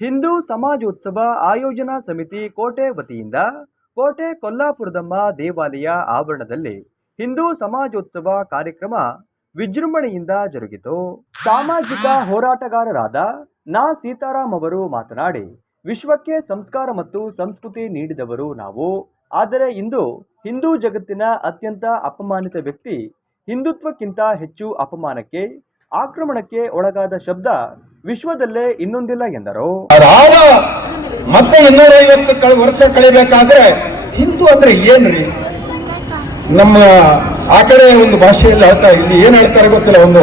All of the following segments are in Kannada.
ಹಿಂದೂ ಸಮಾಜೋತ್ಸವ ಆಯೋಜನಾ ಸಮಿತಿ ಕೋಟೆ ವತಿಯಿಂದ ಕೋಟೆ ಕೊಲ್ಲಾಪುರದಮ್ಮ ದೇವಾಲಯ ಆವರಣದಲ್ಲಿ ಹಿಂದೂ ಸಮಾಜೋತ್ಸವ ಕಾರ್ಯಕ್ರಮ ವಿಜೃಂಭಣೆಯಿಂದ ಜರುಗಿತು. ಸಾಮಾಜಿಕ ಹೋರಾಟಗಾರರಾದ ನಾ ಸೀತಾರಾಮ್ ಅವರು ಮಾತನಾಡಿ, ವಿಶ್ವಕ್ಕೆ ಸಂಸ್ಕಾರ ಮತ್ತು ಸಂಸ್ಕೃತಿ ನೀಡಿದವರು ನಾವು. ಆದರೆ ಇಂದು ಹಿಂದೂ ಜಗತ್ತಿನ ಅತ್ಯಂತ ಅಪಮಾನಿತ ವ್ಯಕ್ತಿ, ಹಿಂದುತ್ವಕ್ಕಿಂತ ಹೆಚ್ಚು ಅಪಮಾನಕ್ಕೆ, ಆಕ್ರಮಣಕ್ಕೆ ಒಳಗಾದ ಶಬ್ದ ವಿಶ್ವದಲ್ಲೇ ಇನ್ನೊಂದಿಲ್ಲ ಎಂದರು. ಮತ್ತೆ ಇನ್ನೂರೈವತ್ತು ವರ್ಷ ಕಳಿಬೇಕಾದ್ರೆ ಹಿಂದೂ ಅಂದ್ರೆ ಏನ್ರಿ? ನಮ್ಮ ಆ ಕಡೆ ಒಂದು ಭಾಷೆಯಲ್ಲಿ ಹೇಳ್ತಾ ಇಲ್ಲಿ ಏನ್ ಹೇಳ್ತಾರೆ ಗೊತ್ತಿಲ್ಲ, ಒಂದು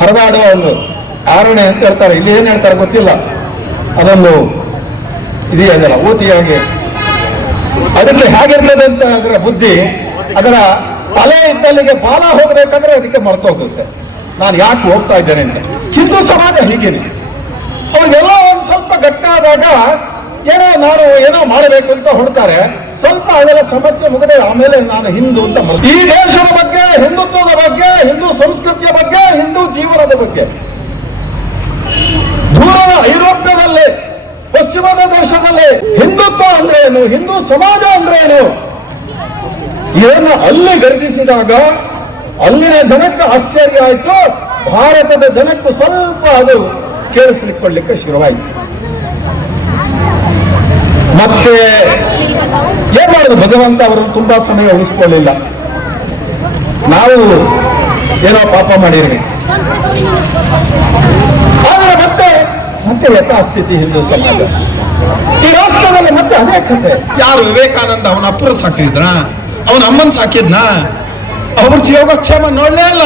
ಹರಿದಾಡುವ ಒಂದು ಆರಣೆ ಅಂತ ಹೇಳ್ತಾರೆ, ಇಲ್ಲಿ ಏನ್ ಹೇಳ್ತಾರೆ ಗೊತ್ತಿಲ್ಲ. ಅದೊಂದು ಇದೆಯಲ್ಲ ಓತಿಯಾಗಿ ಅದಕ್ಕೆ ಹೇಗಿರ್ಲದಂತ ಅದರ ಬುದ್ಧಿ, ಅದರ ತಲೆ ಇದ್ದಲ್ಲಿಗೆ ಬಾಲ ಹೋಗಬೇಕಾದ್ರೆ ಅದಕ್ಕೆ ಮರ್ತೋಗುತ್ತೆ. ನಾನು ಯಾಕೆ ಹೋಗ್ತಾ ಇದ್ದೇನೆ ಅಂತ. ಹಿಂದೂ ಸಮಾಜ ಹೀಗೇನೆ ಅವ್ರಿಗೆಲ್ಲ ಒಂದ್ ಸ್ವಲ್ಪ ಗಟ್ಟಾದಾಗ ಏನೋ ನಾನು ಏನೋ ಮಾಡಬೇಕು ಅಂತ ಹೊಡ್ತಾರೆ ಸ್ವಲ್ಪ ಅದೆಲ್ಲ ಸಮಸ್ಯೆ ಮುಗಿದ್ರೆ ಆಮೇಲೆ ನಾನು ಹಿಂದೂ ಅಂತ ಈ ದೇಶದ ಬಗ್ಗೆ, ಹಿಂದುತ್ವದ ಬಗ್ಗೆ, ಹಿಂದೂ ಸಂಸ್ಕೃತಿಯ ಬಗ್ಗೆ, ಹಿಂದೂ ಜೀವನದ ಬಗ್ಗೆ. ದೂರದ ಐರೋಪ್ಯದಲ್ಲಿ, ಪಶ್ಚಿಮದ ದೇಶದಲ್ಲಿ ಹಿಂದುತ್ವ ಅಂದ್ರೆ ಏನು? ಹಿಂದೂ ಸಮಾಜ ಅಂದ್ರೆ ಏನು? ಇದನ್ನು ಅಲ್ಲಿ ಗರ್ಜಿಸಿದಾಗ ಅಲ್ಲಿನ ಜನಕ್ಕೆ ಆಶ್ಚರ್ಯ ಆಯ್ತು. ಭಾರತದ ಜನಕ್ಕೂ ಸ್ವಲ್ಪ ಅದು ಕೇಳಿಸ್ಲಿಕ್ಕೊಳ್ಳಿಕ್ಕೆ ಶುರುವಾಯಿತು. ಮತ್ತೆ ಏನ್ ಮಾಡೋದು? ಭಗವಂತ ಅವರನ್ನು ತುಂಬಾ ಸಮಯ ಉಳಿಸ್ಕೊಳ್ಳಿಲ್ಲ ನಾವು ಏನೋ ಪಾಪ ಮಾಡಿರ್ವಿ. ಆದ್ರೆ ಮತ್ತೆ ಮತ್ತೆ ಯಥಾಸ್ಥಿತಿ ಹಿಂದೂ ಸಮಾಜ. ಈ ರಾಷ್ಟ್ರದಲ್ಲಿ ಮತ್ತೆ ಅದೇ ಕಥೆ ಯಾರು ವಿವೇಕಾನಂದ ಅವನ ಅಪ್ಪರ ಸಾಕಿದ್ರ ಅವನ ಅಮ್ಮನ್ ಸಾಕಿದ್ನ? ಅವ್ರ ಯೋಗಕ್ಷೇಮ ನೋಡ್ಲೇ ಇಲ್ಲ.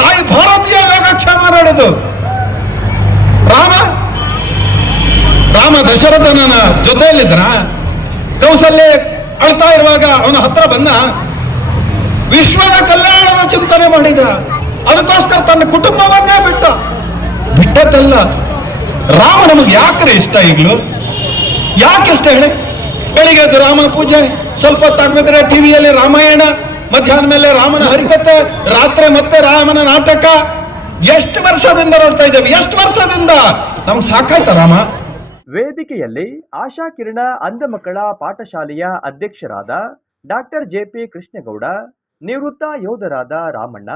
ತಾಯಿ ಭಾರತೀಯ ಯೋಗಕ್ಷೇಮ ನೋಡಿದ್ದು. ರಾಮ? ರಾಮ ದಶರಥನ ಜೊತೆಯಲ್ಲಿದ್ರ ಕೌಸಲ್ಯ ಅಳ್ತಾ ಇರುವಾಗ ಅವನ ಹತ್ರ ಬಂದ ವಿಶ್ವದ ಕಲ್ಯಾಣದ ಚಿಂತನೆ ಮಾಡಿದ. ಅದಕ್ಕೋಸ್ಕರ ತನ್ನ ಕುಟುಂಬವನ್ನೇ ಬಿಟ್ಟ. ಬಿಟ್ಟದ್ದಲ್ಲ. ರಾಮ ನಮಗೆ ಯಾಕ್ರೆ ಇಷ್ಟ ಈಗಲೂ? ಯಾಕೆ ಇಷ್ಟ ಹೇಳಿ? ಬೆಳಿಗ್ಗೆ ರಾಮ ಪೂಜೆ, ಸ್ವಲ್ಪ ಹೊತ್ತಾಗ್ಬೇಕಾದ್ರೆ ಟಿವಿಯಲ್ಲಿ ರಾಮಾಯಣ, ಮಧ್ಯಾಹ್ನ ಮೇಲೆ ರಾಮನ ಹರಿಕತೆ ರಾತ್ರಿ ಮತ್ತೆ ರಾಮನ ನಾಟಕ. ಎಷ್ಟು ವರ್ಷದಿಂದ ನೋಡ್ತಾ ಇದ್ದೇವೆ? ಎಷ್ಟು ವರ್ಷದಿಂದ? ನಮ್ಗೆ ಸಾಕಾಯ್ತ ರಾಮ? ವೇದಿಕೆಯಲ್ಲಿ ಆಶಾ ಕಿರಣ ಅಂಧ ಮಕ್ಕಳ ಪಾಠಶಾಲೆಯ ಅಧ್ಯಕ್ಷರಾದ ಡಾಕ್ಟರ್ ಜೆಪಿ ಕೃಷ್ಣೇಗೌಡ, ನಿವೃತ್ತ ಯೋಧರಾದ ರಾಮಣ್ಣ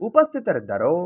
ಉಪಸ್ಥಿತರಿದ್ದರು.